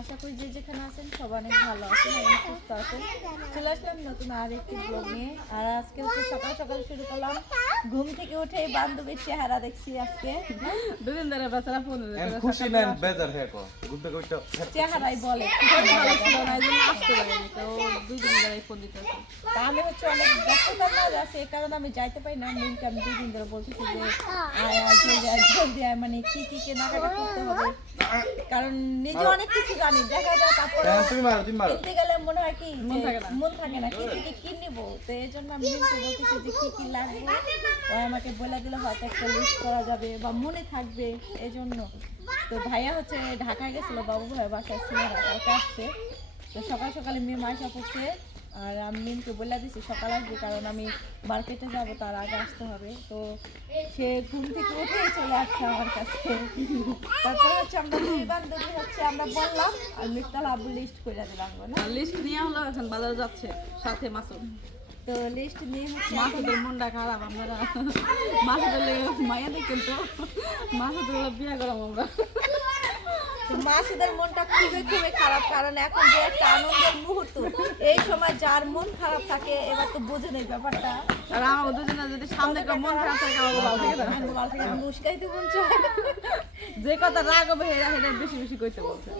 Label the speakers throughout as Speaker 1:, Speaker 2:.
Speaker 1: আশা করি যে নতুন আর একটি ব্লগ নিয়ে। আর আজকে হচ্ছে সকাল সকাল শুরু করলাম। ঘুম থেকে উঠে বান্ধবীর চেহারা দেখছি আজকে।
Speaker 2: দুদিন ধরে বেচারা ফোন
Speaker 3: আমি খুশি না বেজার হ্যাঁ কো। গুড কইটা
Speaker 1: চেহারাই বলে।
Speaker 2: ভালো ছিল না এই জন্য আসতে পারিনি তো ও দুই দিন ধরে ফোন দিতেছে
Speaker 1: তা আমি হচ্ছে অনেক ব্যস্ততার মাঝে আছি এই কারণে আমি যাইতে পারি না। মিনকে আমি দুই দিন ধরে বলতেছি যে জলদি মানে কি কি কেনাকাটা করতে হবে? কারণ নিজে অনেক কিছু জানি। দেখা যায় তারপরে
Speaker 3: হ্যাঁ তুমি মারো তুমি মারো।
Speaker 1: কিনতে গেলে মনে হয় কি
Speaker 2: মন থাকে না।
Speaker 1: থাকে কি নিবো? তো এই জন্য আমি বলতেছি যে কি কি লাগবে। ও আমাকে বলে দিলে, হয়তো একটা লিস্ট করা যাবে বা মনে থাকবে এই জন্য। তো ভাইয়া হচ্ছে ঢাকায় গেছিল বাবু ভাই বাসায় না কালকে আসছে। তো সকাল সকালে মেয়ে মাসা পড়ছে। আর আমি মিনকে বলে দিছি সকাল আসবে কারণ আমি মার্কেটে যাব তার আগে আসতে হবে। তো সে ঘুম থেকে উঠে চলে আসছে আমার কাছে। তারপর হচ্ছে আমরা দুই বান্ধবী হচ্ছে আমরা বললাম আর মিফতাল আবু লিস্ট করে দিলাম না?
Speaker 2: লিস্ট নিয়ে হলো এখন বাজারে যাচ্ছে সাথে মাসুদ।
Speaker 1: তো লিস্ট নিয়ে হচ্ছে
Speaker 2: মাসুদের মনটা খারাপ আমরা মাসুদের মায়াদের কিন্তু মাসুদের হলো বিয়ে করাম আমরা।
Speaker 1: তো মাসুদের মনটা খুবই খুবই খারাপ। কারণ এখন যে একটা আনন্দের মুহূর্ত এই সময় যার মন খারাপ থাকে এবার তো বুঝে নেই ব্যাপারটা।
Speaker 2: আর আমার দুজনে যদি সামনে কেউ মন খারাপ থাকে আমাকে ভালো থাকে না
Speaker 1: আমার মুস্কাইতে মন
Speaker 2: যে কথা রাগ হবে হেরা হেরা বেশি বেশি কইতে বলছে।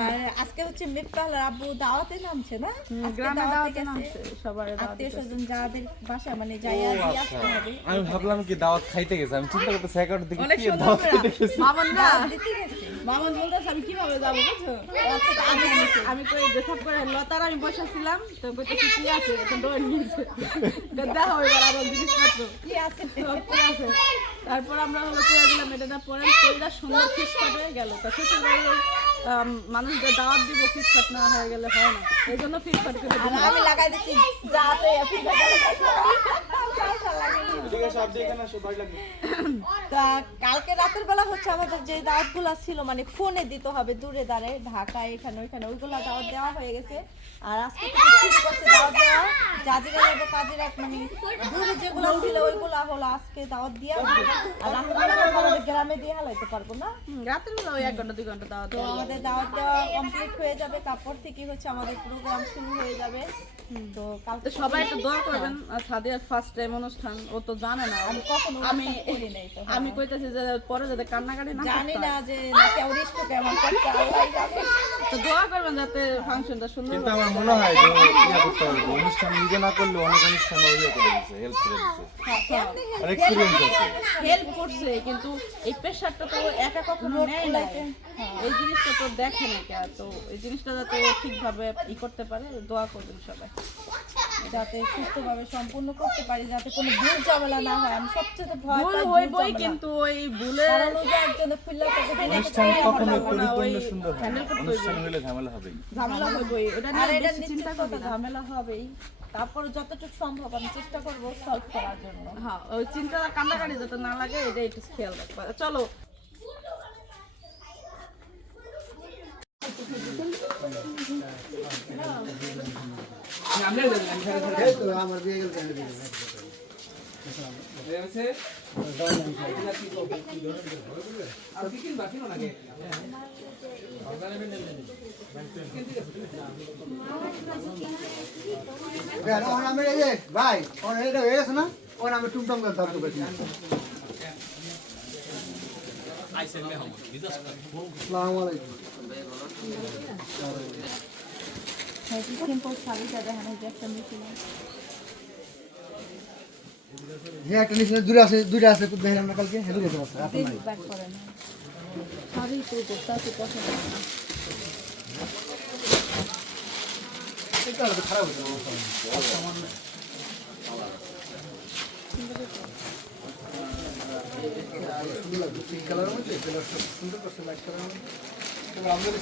Speaker 1: আর আজকে হচ্ছে মিফতাল আব্বু দাওয়াতে নামছে না?
Speaker 2: গ্রামে
Speaker 1: দাওয়াতে
Speaker 2: নামছে সবার
Speaker 1: আত্মীয় স্বজন যাদের বাসা মানে যাইয়া দিয়ে আসতে হবে।
Speaker 3: আমি ভাবলাম কি দাওয়াত খাইতে গেছে আমি চিন্তা দিকে কি দাওয়াত খাইতে গেছে
Speaker 2: মামন না
Speaker 1: দিতে গেছে।
Speaker 2: মামন বলতেছে আমি কীভাবে যাব বুঝছ? আমি আমি কই দেখাপ করে লতার আমি বসেছিলাম তো কইতেছি কি আছে? তো ডোর হয়ে গেল আমার জিনিসপত্র।
Speaker 1: কি আছে?
Speaker 2: পরে আছে? তারপর আমরা হলো করে দিলাম এটা না পরে কইরা সুন্দর ফিটফাট হয়ে গেল। তো শ্বশুর বাড়ি মানুষদের দাওয়াত দিব ফিটফাট না হয়ে গেলে হয় না। এই জন্য ফিটফাট করে
Speaker 1: আমি লাগাই দিচ্ছি তা কালকে রাতের বেলা হচ্ছে আমাদের যে দাওয়াতগুলো ছিল মানে ফোনে দিতে হবে দূরে দাঁড়ে ঢাকা এখানে ওইখানে ওইগুলো দাওয়াত দেওয়া হয়ে গেছে। আর আজকে থেকে করছে দাওয়াত দেওয়া। জাজিরা যাব কাজের এক মানে দূরে যেগুলো ছিল ওইগুলো হলো আজকে দাওয়াত দিয়া। আর রাতের বেলা গ্রামে দিয়ে হালাইতে পারব না।
Speaker 2: রাতের বেলা ওই এক ঘণ্টা দুই ঘণ্টা দাওয়াত
Speaker 1: তো আমাদের দাওয়াত দেওয়া কমপ্লিট হয়ে যাবে। তারপর থেকে হচ্ছে আমাদের প্রোগ্রাম শুরু হয়ে যাবে। তো
Speaker 2: তো
Speaker 1: কালকে
Speaker 2: সবাই একটু দোয়া করবেন আর সাদিয়ার ফার্স্ট টাইম অনুষ্ঠান ও তো জানে না
Speaker 1: আমি কখনো
Speaker 2: আমি আমি কইতেছি যে পরে যাতে কান্নাকাটি না
Speaker 1: জানি না যে কেমন করতে জানে
Speaker 2: তো দোয়া করবেন যাতে ফাংশনটা সুন্দর
Speaker 3: কিন্তু আমার মনে হয় যে ইয়া করতে হবে অনুষ্ঠান নিজে না করলে অনেক অনুষ্ঠান ওই ইয়ে করে দিচ্ছে হেল্প করে দিচ্ছে আর এক্সপিরিয়েন্স আছে।
Speaker 2: হেল্প করছে কিন্তু এই প্রেশারটা তো একা কখনো নেয় না এই জিনিসটা তো দেখে না কে তো এই জিনিসটা যাতে ঠিকভাবে ই করতে পারে দোয়া করবেন সবাই।
Speaker 1: যাতে সুস্থভাবে সম্পূর্ণ করতে পারি যাতে কোনো ভুল ঝামেলা না হয় আমি সবচেয়ে ভয়
Speaker 2: ভুল হইবই কিন্তু ওই ভুলে
Speaker 1: কারণ ওই যে একজনে খুললা থেকে ফেলে
Speaker 3: অনুষ্ঠান কখনো পরিপূর্ণ সুন্দর হয়
Speaker 2: করতে
Speaker 3: অনুষ্ঠান হলে ঝামেলা হবেই
Speaker 2: ঝামেলা হইবই ওটা
Speaker 1: আর
Speaker 2: নিয়ে
Speaker 1: এটা
Speaker 2: বেশি
Speaker 1: চিন্তা
Speaker 2: না
Speaker 1: ঝামেলা হবেই তারপর যতটুকু সম্ভব আমি চেষ্টা করব সলভ করার জন্য
Speaker 2: হ্যাঁ ওই চিন্তা কান্নাকাটি যাতে না লাগে এটা একটু খেয়াল রাখবা চলো
Speaker 4: আমার বিয়ে গেল কেন বিয়ে ওর নামে এই যে ভাই ওর এটা হয়ে গেছে না? ওর নামে টুমটুম করে ধরতে পারছি আসসালামু আলাইকুম।
Speaker 1: সিম্পল শাড়িটা দেখানো যে একটা মিছিল
Speaker 4: যে একটা নিচে দূরে আছে দুইটা আছে দেখলাম না কালকে। হেঁটে যেতে পারছে আপনার নাই।
Speaker 1: ব্যাক করে না। শাড়ি তো করতে আছে পছন্দ হয়
Speaker 4: হলো খারাপ হয়েছে পিঙ্ক কালারের মধ্যে কালারটা সুন্দর করছে লাইট কালারের মধ্যে আমাদের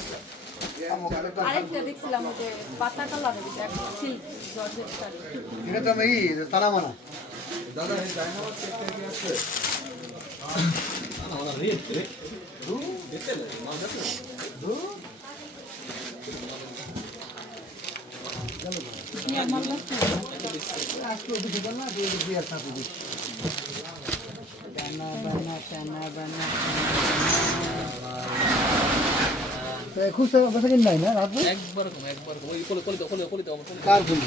Speaker 1: আরেকটা দেখছিলাম যে পাতা একটা সিল্ক জর্জেট শাড়ি
Speaker 4: এটা তো আমি তারা মানা। বানা বানা টানা বানা খুচরা বেচা কিনে নাই না রাখব
Speaker 5: একবার কম একবার কম। ওই কোলে কোলে দাও, কোলে কোলে দাও।
Speaker 4: কার ফুল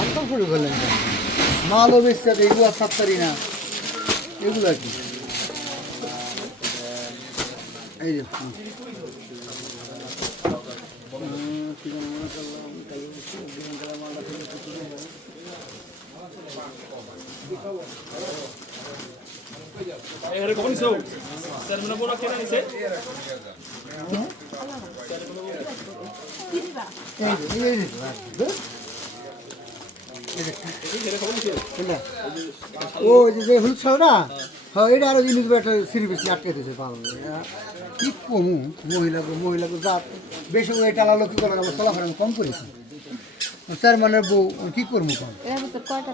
Speaker 4: আনকাল শুরু করলেন কেন? মালও বেচছে তো এগুলো আর সাত্তারি না এগুলো আর কি এই যে হুম। হুম, কি যেন করলাম, তাই বলছি, জীবন কালার মালটা থেকে কিছু নেই।
Speaker 5: এখানে কখন নিছো? স্যার, মনে বড় কেনা নিছে?
Speaker 4: এই যে, এই যে, বুঝলে?
Speaker 5: এখানে কখন নিছে?
Speaker 4: বুঝলে? ও যে হলুদ ছাড়া হ্যাঁ এটা আরও জিনিস একটা সিঁড়ি বেশি আটকে দিয়েছে পাবো কি কমু মহিলাকে মহিলাকে যা বেশি করে টালা লোক কি করে আমার চলাফেরা কম করেছি স্যার মানে বউ কি করব কম
Speaker 1: এর ভিতর কয়টা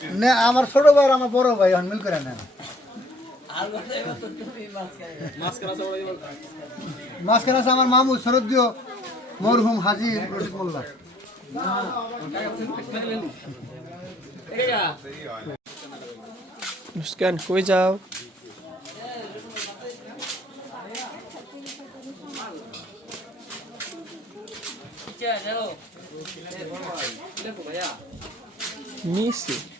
Speaker 1: কালার জানো
Speaker 4: দুইটা কালার না আমার ছোট ভাই আর আমার বড় ভাই এখন মিল করে নেন।
Speaker 5: মাঝখানে আছে, ওই বল।
Speaker 4: মাঝখানে আছে আমার মামু শরদীয় মরহুম হাজি রশিদ মোল্লা
Speaker 6: মুস্কান কই যাও? মিসি
Speaker 1: জুতা খাওছো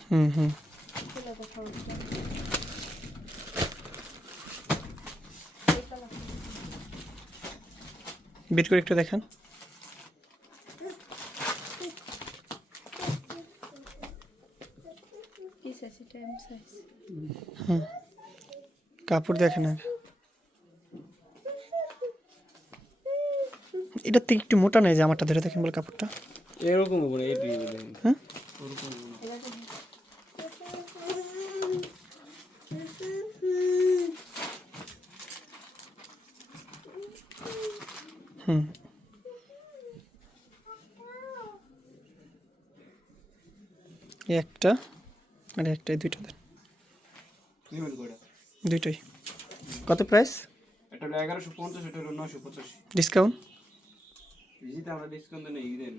Speaker 6: হুম হুম। বের করে একটু দেখান
Speaker 1: কি সাইজ এটা এম সাইজ
Speaker 6: কাপড় দেখে না এটার থেকে একটু মোটা নেই যে আমারটা ধরে দেখেন বলে কাপড়টা
Speaker 5: এরকম হবে না।
Speaker 6: হ্যাঁ হুম একটা আর একটা দুইটা? দুইটাই। কত প্রাইস
Speaker 5: একটা হলো এগারোশো পঞ্চাশ একটা হলো নশো পঁচাশি।
Speaker 6: ডিসকাউন্ট
Speaker 5: ভিজিতে আমরা ডিসকাউন্ট নেই দেন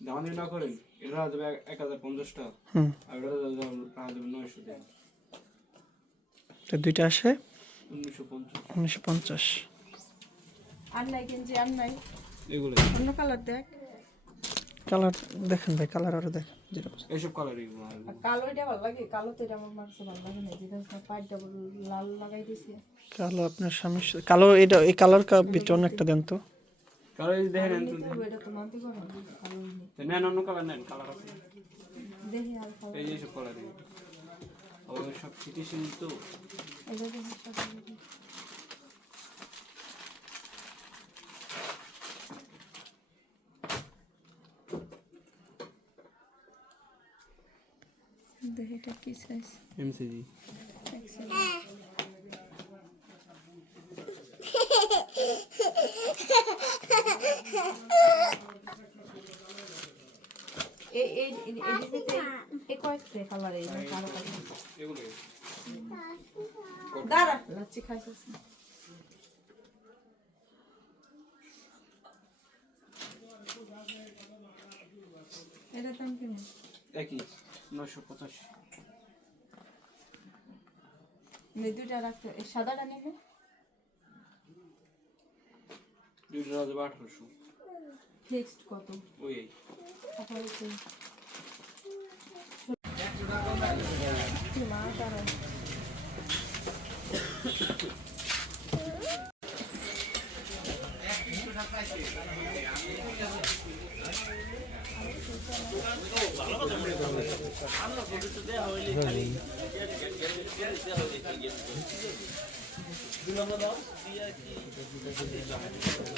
Speaker 5: দামাদামি না করেন এটা যাবে এক হাজার পঞ্চাশ টাকা।
Speaker 6: হুম।
Speaker 5: আর এটা যাবে নয়শো দেন
Speaker 6: তো দুইটা আসে?
Speaker 5: উনিশশো পঞ্চাশ।
Speaker 6: উনিশশো পঞ্চাশ।
Speaker 1: আর নাই গেঞ্জি আর নাই।
Speaker 5: এগুলো।
Speaker 1: অন্য কালার দেখ।
Speaker 6: কালার দেখেন ভাই কালার আরও দেখেন যেটা পছন্দ।
Speaker 5: এইসব কালার এগুলো আর
Speaker 1: আর কালো এটা ভালো লাগে কালো তো এটা আমার মার্কসে ভালো লাগে না যেটা পাইট ডাবল লাল লাগাই দিছে।
Speaker 6: কালো আপনার স্বামীর সাথে- কালো এটা এই কালার কা ভিতরে একটা দেন তো।
Speaker 5: কালার এই দেখেন
Speaker 1: এটা তো মানতে পারো না, কালো নেই।
Speaker 5: তো নেন অন্য কালার নেন কালার আছে।
Speaker 1: দেখি আর কালো
Speaker 5: এই যে সব কালার সব সিটিশন তো
Speaker 1: এগুলো দেখি সাদা দেখি। দেখি এটা কি সাইজ
Speaker 5: এমসিজি
Speaker 1: এই এই এই কয়েকটা কালার এই না কালো
Speaker 5: এগুলো
Speaker 1: দাঁড়া লাচ্ছি খাইতেছে এটা দাম কেমন
Speaker 5: একই নশো পঁচাশি
Speaker 1: দুইটা রাখতে সাদাটা নিবে
Speaker 5: দুইটা রাখবে
Speaker 1: ফিক্সড কত?
Speaker 5: ওই
Speaker 1: আঠারোশো। টাকা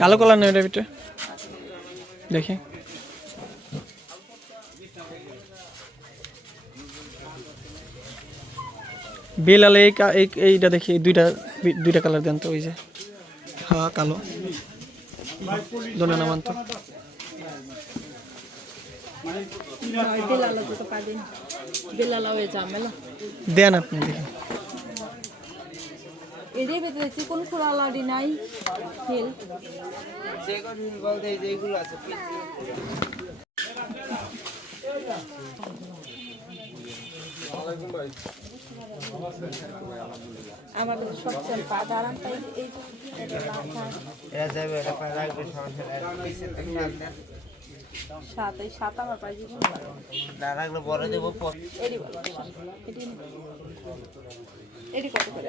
Speaker 6: কালো কালার নেই ওটার ভিতরে? দেখি। বেলালে এই এইটা দেখি, দুইটা দুইটা কালার দেন তো, ওই যে। হ্যাঁ কালো। দোনা নামান তো
Speaker 1: দিন
Speaker 6: আপনি দেখি।
Speaker 1: এদের ভেতরে চিকন খোলা লাড়ি নাই হিল আমাদের সবচেয়ে বাজারান পাই এই সাত এই সাত আমার পাই জীবন এডি বলো এডি এডি কত? করে?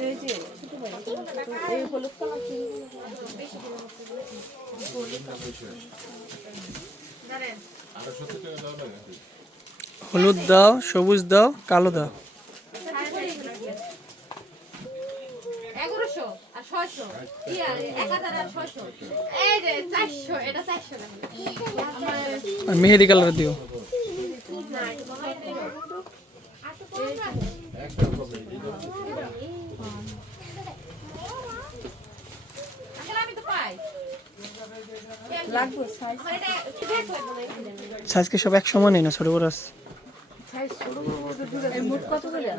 Speaker 1: এই যে ছোট ভাই, এই হলুদ কালার
Speaker 6: হলুদ দাও সবুজ দাও কালো দাও
Speaker 7: এগারোশো আর ছয়শো। এক হাজার আর ছয়শো। এই যে চারশো এটা চারশো
Speaker 6: মেহেদি কালার দিও।
Speaker 7: আসলে আমি তো পাই।
Speaker 1: লাগবে সাইজ
Speaker 7: এটা ঠিক লাগবে
Speaker 6: সাইজ কি সব এক সমানই না ছোট বড় আছে?
Speaker 1: মুঠ কত করে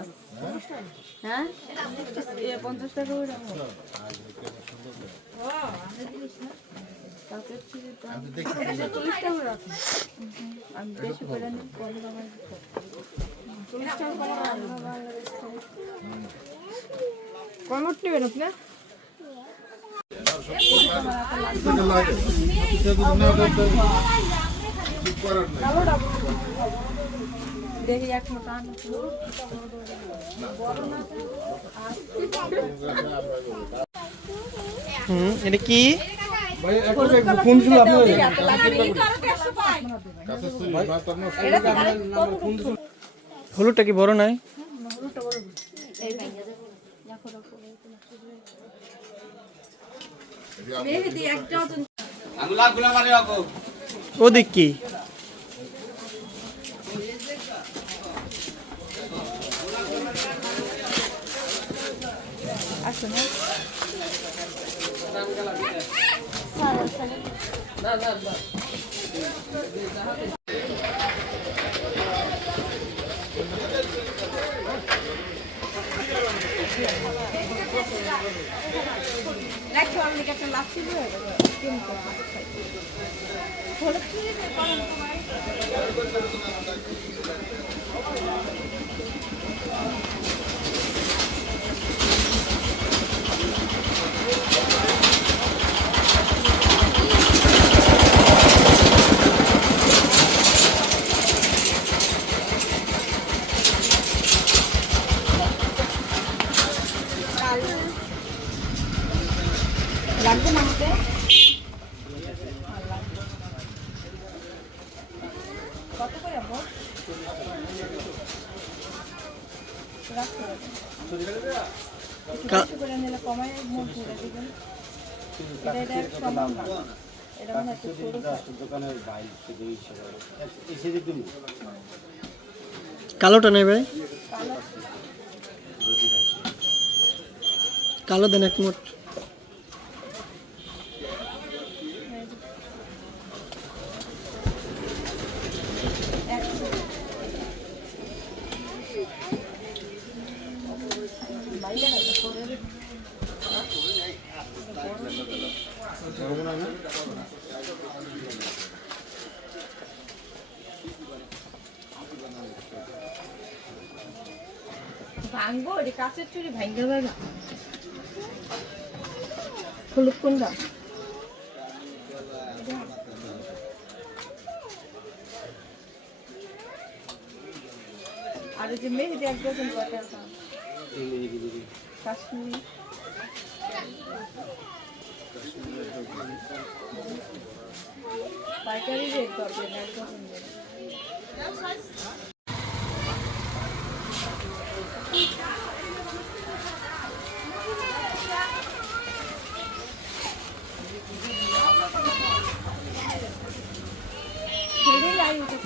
Speaker 1: হ্যাঁ এ পঞ্চাশ টাকা করে রাখো চল্লিশ টাকা। আমি বেশি করে। চল্লিশ টাকা। কমট নেবেন আপনি দেখি এক মোটা আনো।
Speaker 6: হুম এটা কি? হলুদটা কি বড় নাই? ওদিক কি?
Speaker 1: আছে না দেখো আমি একটা লাচ্ছি হয়ে গেছে কিন্তু হলুদ চিড়ে দিয়ে করেন তোমার লাগবে না আমাকে কত করে রাখতে নিলে কমায় দিবেন। এটা এটা না। এটা মনে হয়
Speaker 6: কালোটা নেই ভাই কালো দেন এক মোট
Speaker 1: কাছের চুরি হবে না। হলুদ আর যে মেহেদি এক ডজন পাইকারি রেট করবেন হেরে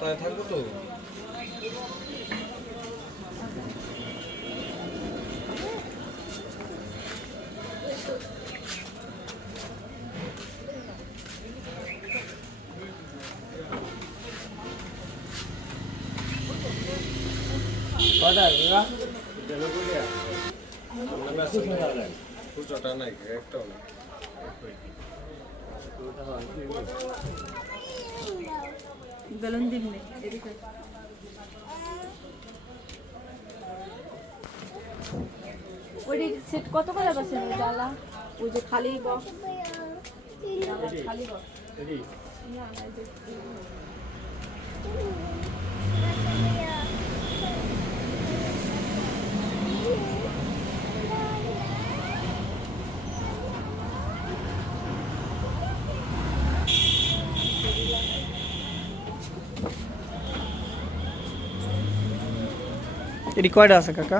Speaker 3: মনে করেন মাথায় থাকব তো খুচরাটা নাই একটাও না
Speaker 1: বেলুন দিমনি এদিকে। ওই সেট কত করে বসে জ্বালা ওই যে খালি বক্স। খালি বক্স।
Speaker 6: এটি কয়টা আছে কাকা?